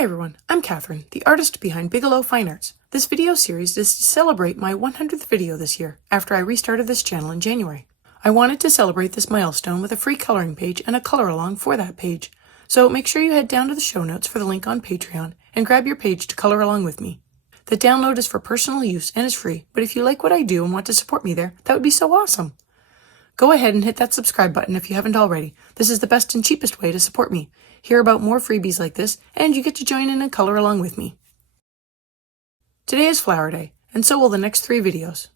Hi everyone, I'm Catherine, the artist behind Bigelow Fine Arts. This video series is to celebrate my 100th video this year, after I restarted this channel in January. I wanted to celebrate this milestone with a free coloring page and a color along for that page. So make sure you head down to the show notes for the link on Patreon and grab your page to color along with me. The download is for personal use and is free, but if you like what I do and want to support me there, that would be so awesome. Go ahead and hit that subscribe button if you haven't already. This is the best and cheapest way to support me. Hear about more freebies like this, and you get to join in and color along with me. Today is Flower Day, and so will the next 3 videos.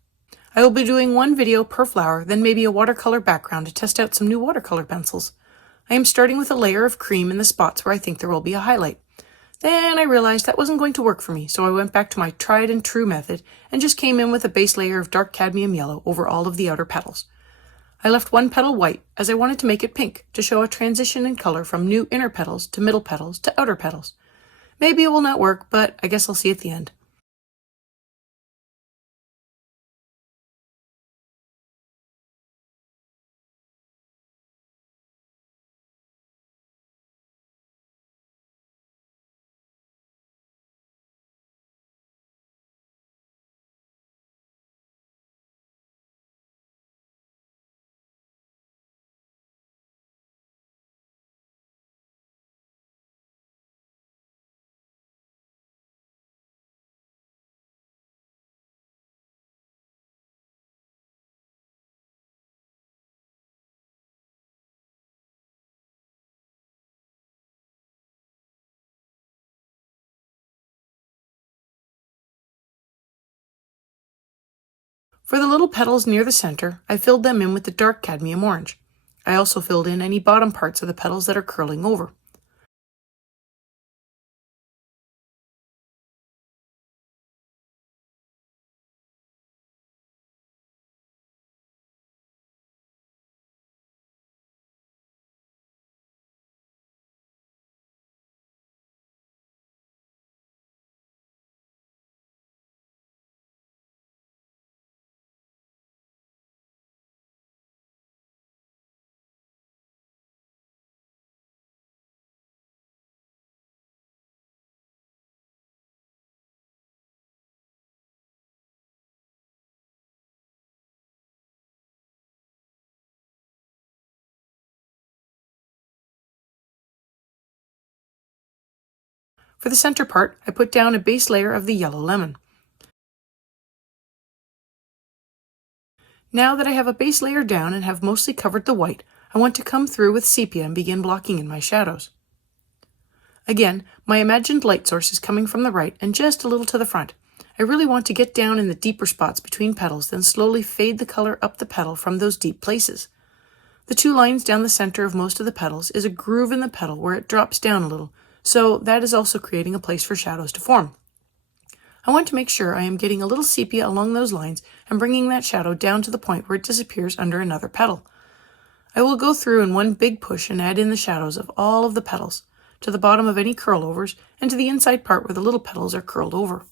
I will be doing 1 video per flower, then maybe a watercolor background to test out some new watercolor pencils. I am starting with a layer of cream in the spots where I think there will be a highlight. Then I realized that wasn't going to work for me, so I went back to my tried and true method and just came in with a base layer of dark cadmium yellow over all of the outer petals. I left 1 petal white as I wanted to make it pink to show a transition in color from new inner petals to middle petals to outer petals. Maybe it will not work, but I guess I'll see at the end. For the little petals near the center, I filled them in with the dark cadmium orange. I also filled in any bottom parts of the petals that are curling over. For the center part, I put down a base layer of the yellow lemon. Now that I have a base layer down and have mostly covered the white, I want to come through with sepia and begin blocking in my shadows. Again, my imagined light source is coming from the right and just a little to the front. I really want to get down in the deeper spots between petals, then slowly fade the color up the petal from those deep places. The 2 lines down the center of most of the petals is a groove in the petal where it drops down a little, so that is also creating a place for shadows to form. I want to make sure I am getting a little sepia along those lines and bringing that shadow down to the point where it disappears under another petal. I will go through in one big push and add in the shadows of all of the petals, to the bottom of any curl-overs, and to the inside part where the little petals are curled over.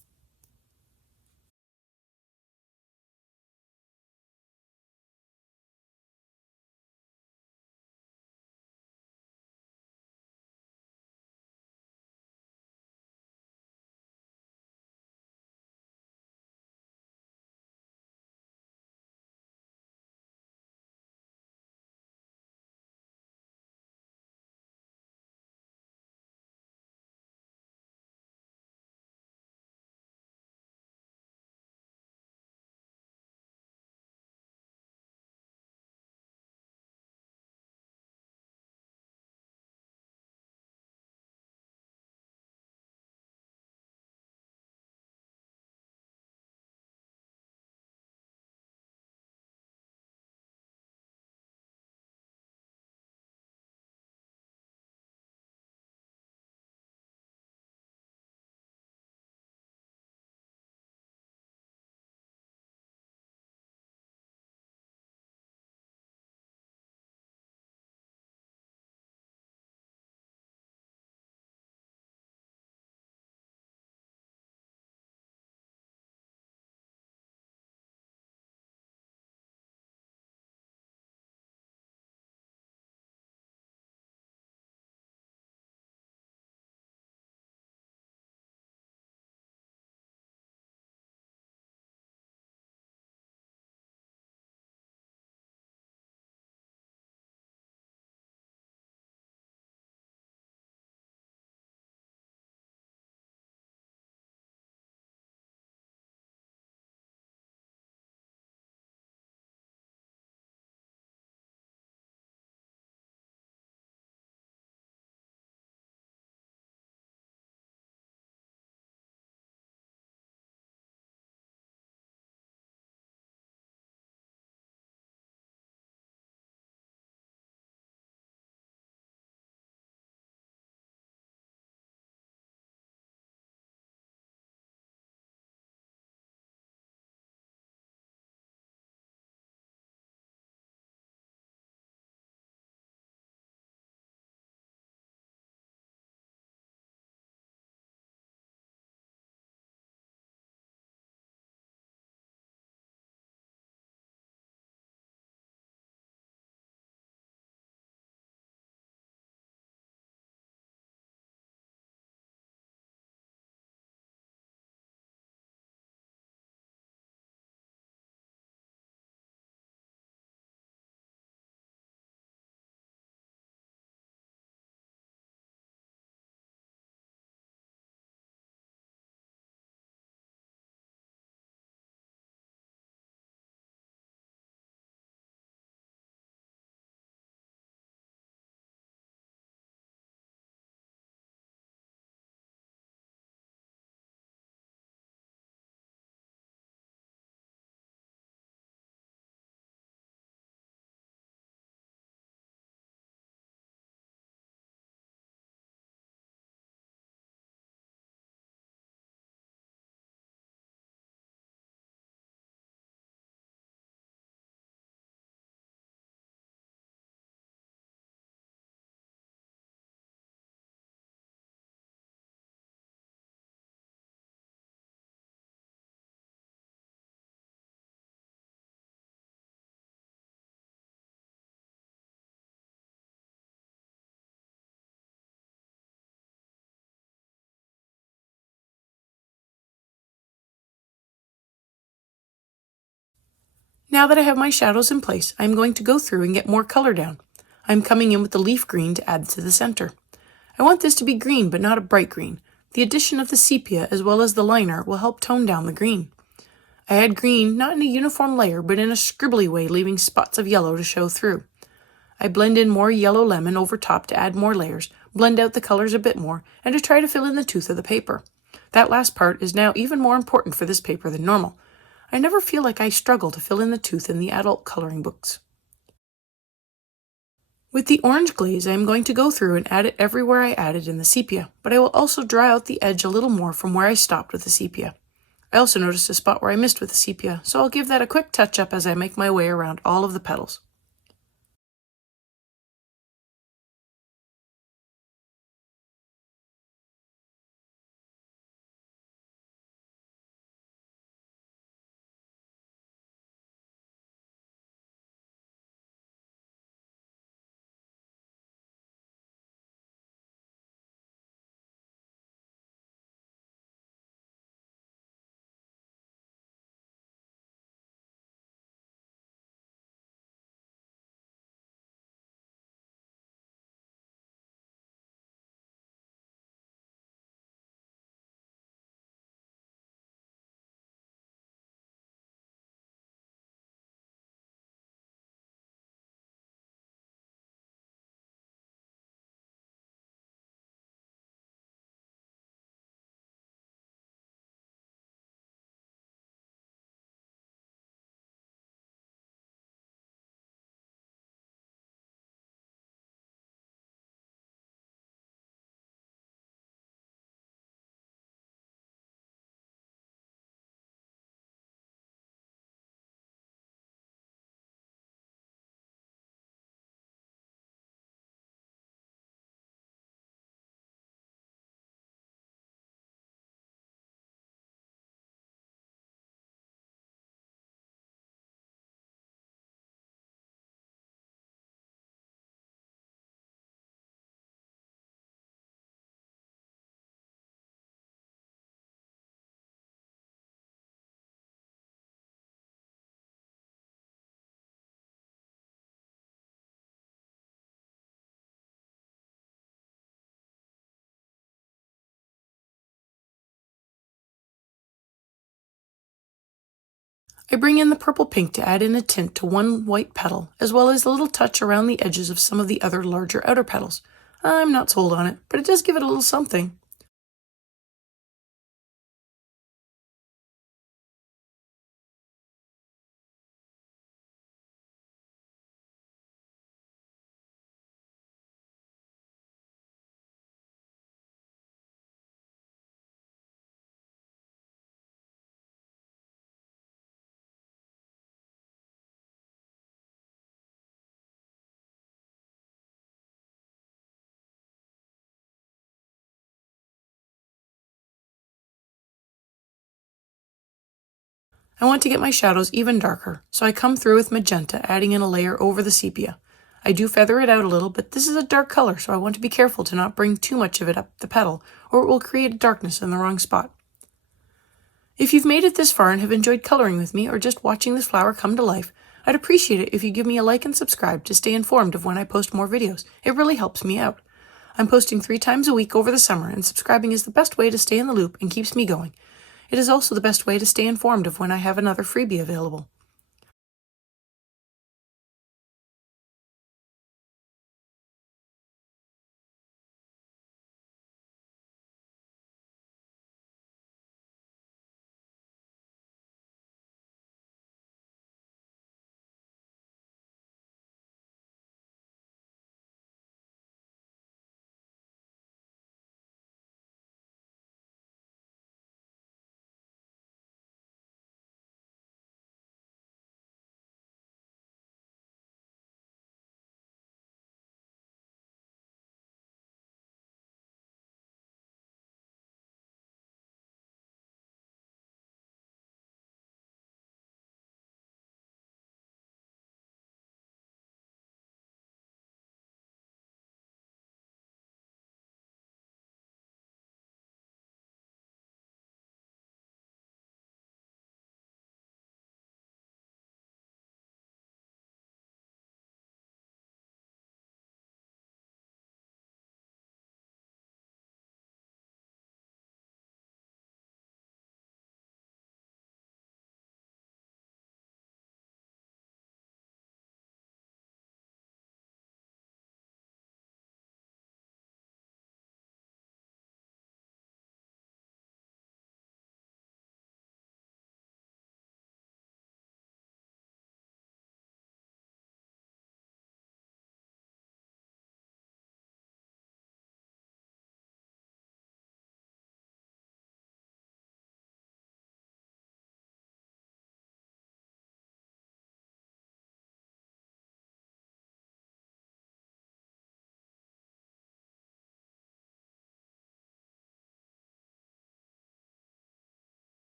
Now that I have my shadows in place, I am going to go through and get more color down. I am coming in with the leaf green to add to the center. I want this to be green, but not a bright green. The addition of the sepia as well as the liner will help tone down the green. I add green not in a uniform layer, but in a scribbly way, leaving spots of yellow to show through. I blend in more yellow lemon over top to add more layers, blend out the colors a bit more, and to try to fill in the tooth of the paper. That last part is now even more important for this paper than normal. I never feel like I struggle to fill in the tooth in the adult coloring books. With the orange glaze, I am going to go through and add it everywhere I added in the sepia, but I will also dry out the edge a little more from where I stopped with the sepia. I also noticed a spot where I missed with the sepia, so I'll give that a quick touch-up as I make my way around all of the petals. I bring in the purple pink to add in a tint to one white petal, as well as a little touch around the edges of some of the other larger outer petals. I'm not sold on it, but it does give it a little something. I want to get my shadows even darker, so I come through with magenta, adding in a layer over the sepia. I do feather it out a little, but this is a dark color, so I want to be careful to not bring too much of it up the petal, or it will create darkness in the wrong spot. If you've made it this far and have enjoyed coloring with me or just watching this flower come to life, I'd appreciate it if you give me a like and subscribe to stay informed of when I post more videos. It really helps me out. I'm posting 3 times a week over the summer, and subscribing is the best way to stay in the loop and keeps me going. It is also the best way to stay informed of when I have another freebie available.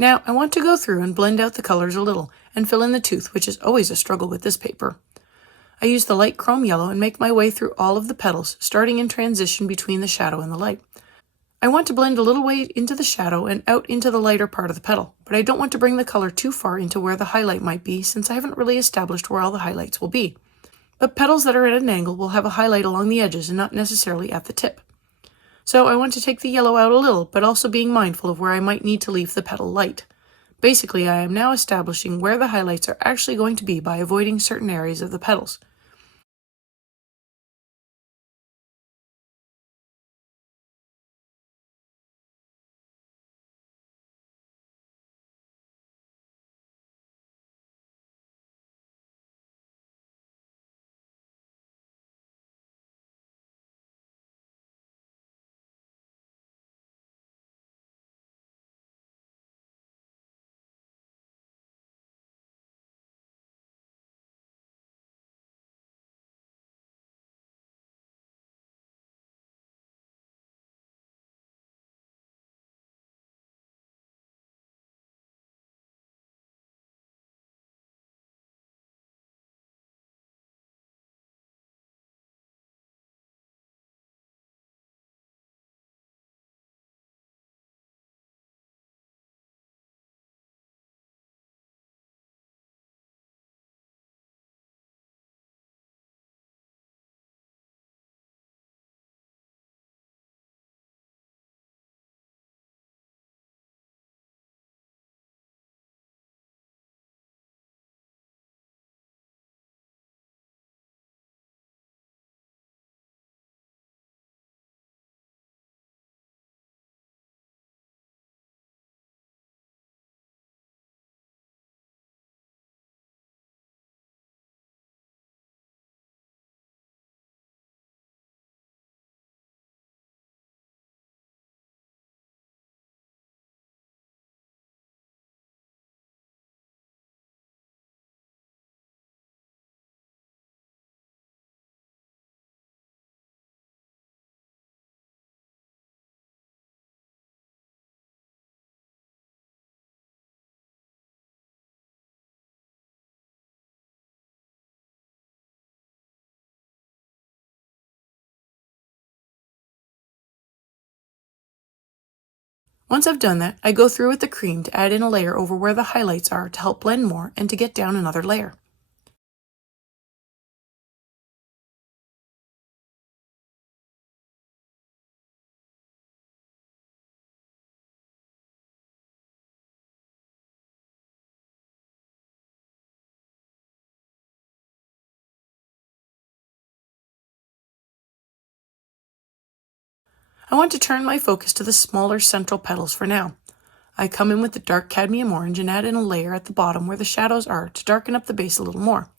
Now I want to go through and blend out the colors a little and fill in the tooth, which is always a struggle with this paper. I use the light chrome yellow and make my way through all of the petals, starting in transition between the shadow and the light. I want to blend a little way into the shadow and out into the lighter part of the petal, but I don't want to bring the color too far into where the highlight might be, since I haven't really established where all the highlights will be. But petals that are at an angle will have a highlight along the edges and not necessarily at the tip. So I want to take the yellow out a little, but also being mindful of where I might need to leave the petal light. Basically, I am now establishing where the highlights are actually going to be by avoiding certain areas of the petals. Once I've done that, I go through with the cream to add in a layer over where the highlights are to help blend more and to get down another layer. I want to turn my focus to the smaller central petals for now. I come in with the dark cadmium orange and add in a layer at the bottom where the shadows are to darken up the base a little more.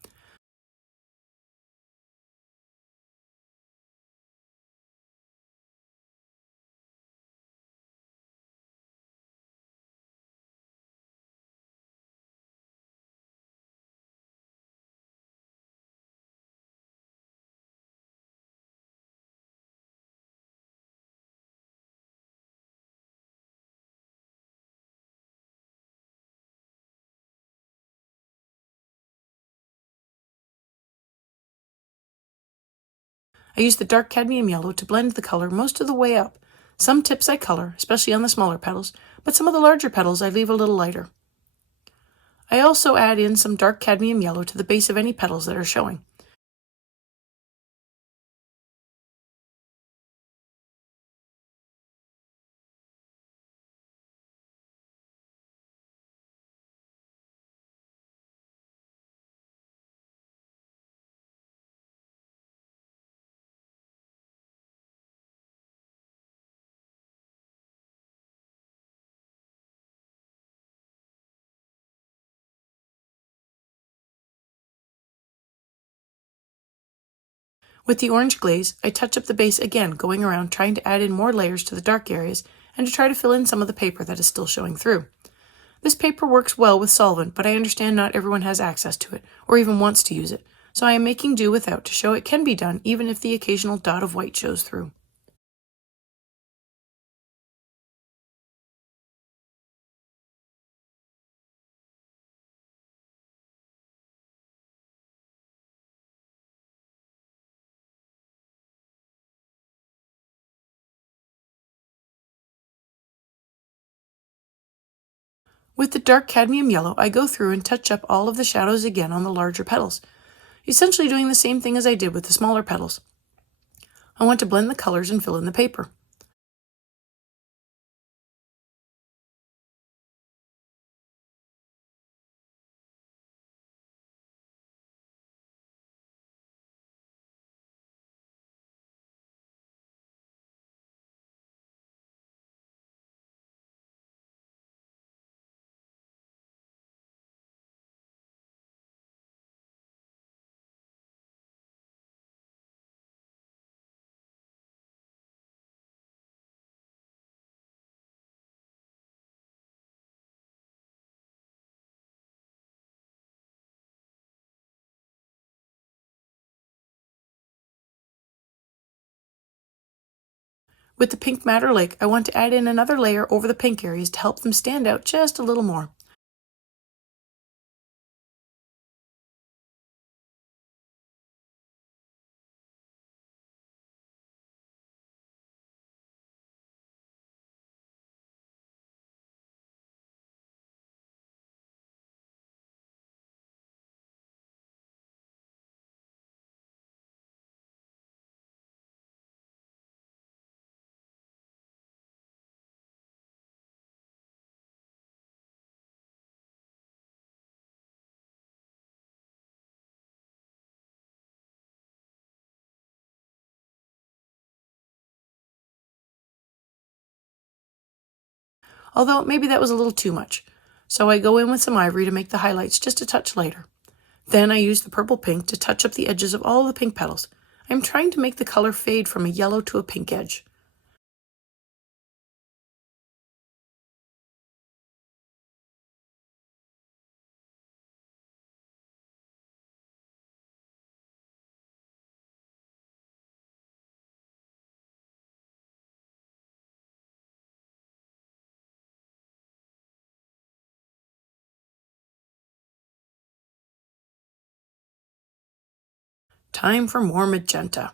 I use the dark cadmium yellow to blend the color most of the way up. Some tips I color, especially on the smaller petals, but some of the larger petals I leave a little lighter. I also add in some dark cadmium yellow to the base of any petals that are showing. With the orange glaze, I touch up the base again, going around trying to add in more layers to the dark areas and to try to fill in some of the paper that is still showing through. This paper works well with solvent, but I understand not everyone has access to it, or even wants to use it, so I am making do without to show it can be done even if the occasional dot of white shows through. With the dark cadmium yellow, I go through and touch up all of the shadows again on the larger petals, essentially doing the same thing as I did with the smaller petals. I want to blend the colors and fill in the paper. With the pink madder lake, I want to add in another layer over the pink areas to help them stand out just a little more. Although maybe that was a little too much, so I go in with some ivory to make the highlights just a touch lighter. Then I use the purple pink to touch up the edges of all the pink petals. I'm trying to make the color fade from a yellow to a pink edge. Time for more magenta.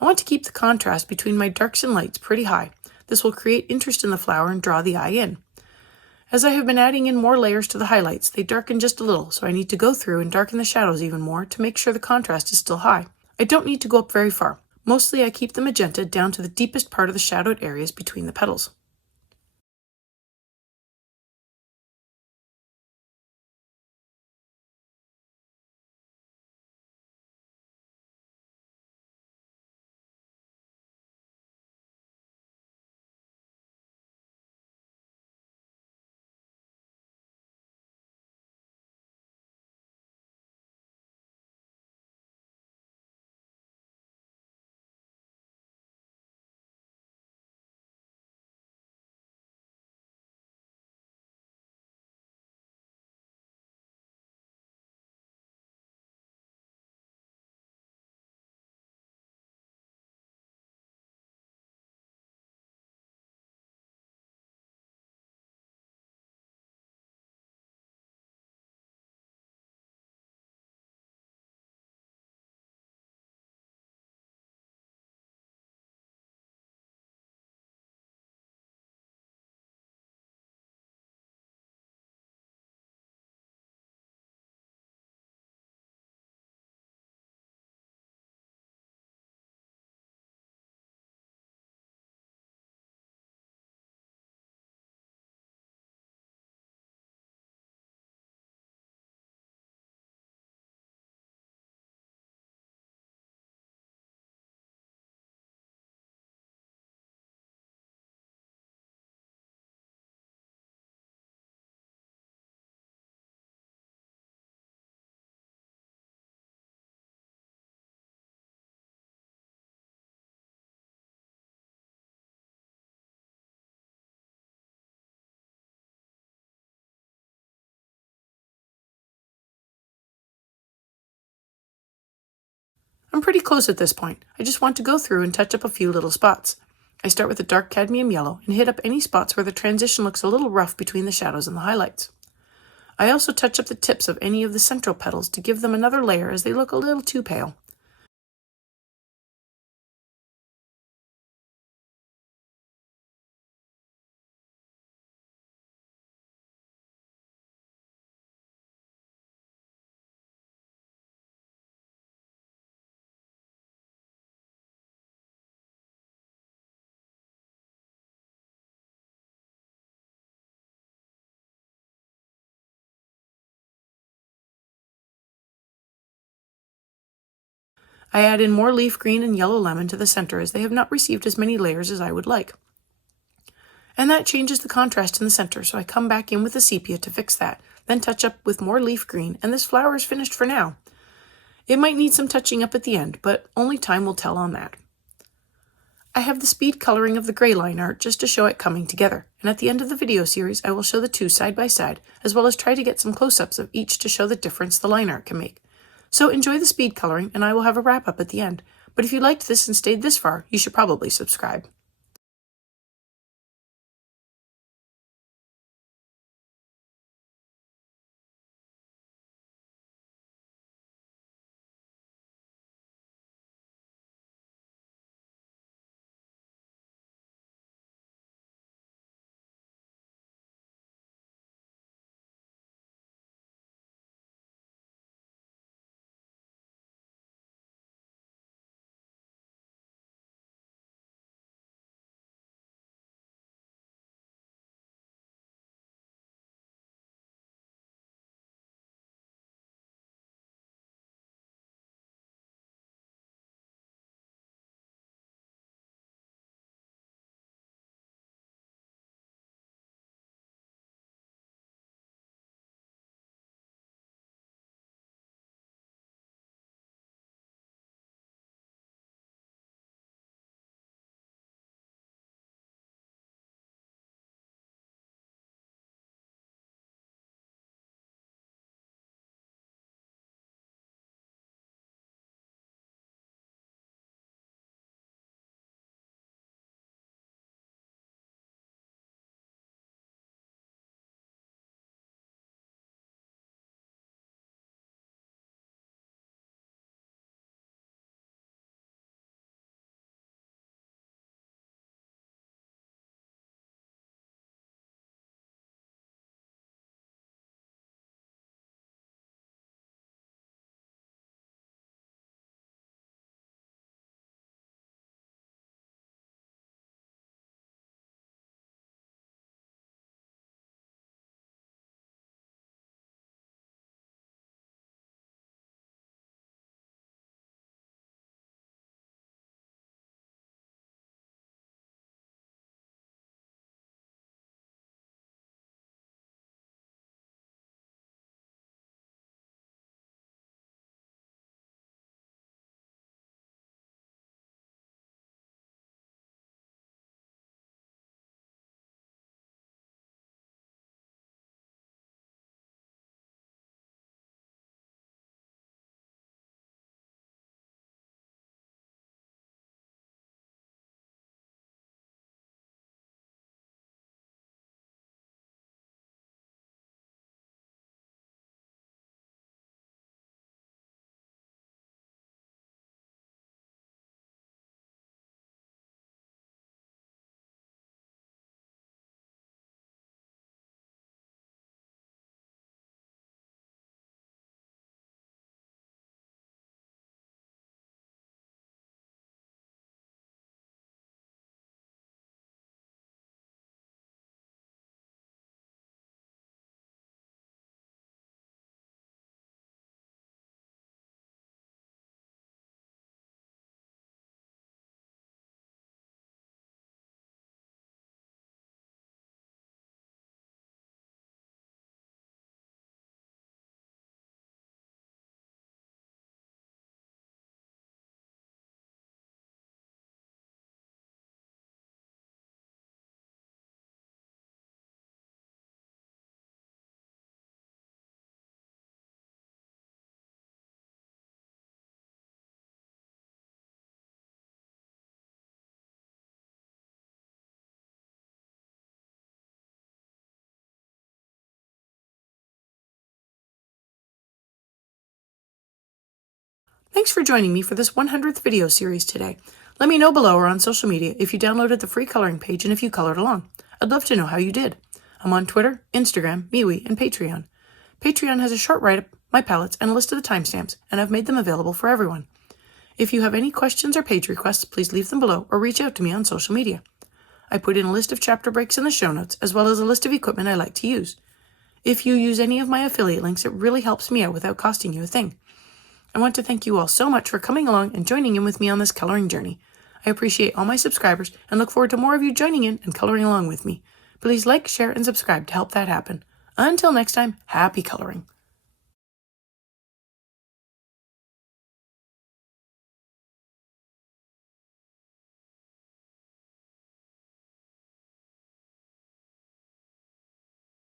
I want to keep the contrast between my darks and lights pretty high. This will create interest in the flower and draw the eye in. As I have been adding in more layers to the highlights, they darken just a little, so I need to go through and darken the shadows even more to make sure the contrast is still high. I don't need to go up very far. Mostly I keep the magenta down to the deepest part of the shadowed areas between the petals. I'm pretty close at this point. I just want to go through and touch up a few little spots. I start with the dark cadmium yellow and hit up any spots where the transition looks a little rough between the shadows and the highlights. I also touch up the tips of any of the central petals to give them another layer as they look a little too pale. I add in more leaf green and yellow lemon to the center as they have not received as many layers as I would like. And that changes the contrast in the center, so I come back in with the sepia to fix that, then touch up with more leaf green, and this flower is finished for now. It might need some touching up at the end, but only time will tell on that. I have the speed coloring of the gray line art just to show it coming together, and at the end of the video series I will show the two side by side, as well as try to get some close-ups of each to show the difference the line art can make. So enjoy the speed coloring, and I will have a wrap-up at the end. But if you liked this and stayed this far, you should probably subscribe. Thanks for joining me for this 100th video series today. Let me know below or on social media if you downloaded the free coloring page and if you colored along. I'd love to know how you did. I'm on Twitter, Instagram, MeWe, and Patreon. Patreon has a short write-up, my palettes, and a list of the timestamps, and I've made them available for everyone. If you have any questions or page requests, please leave them below or reach out to me on social media. I put in a list of chapter breaks in the show notes, as well as a list of equipment I like to use. If you use any of my affiliate links, it really helps me out without costing you a thing. I want to thank you all so much for coming along and joining in with me on this coloring journey. I appreciate all my subscribers and look forward to more of you joining in and coloring along with me. Please like, share, and subscribe to help that happen. Until next time, happy coloring.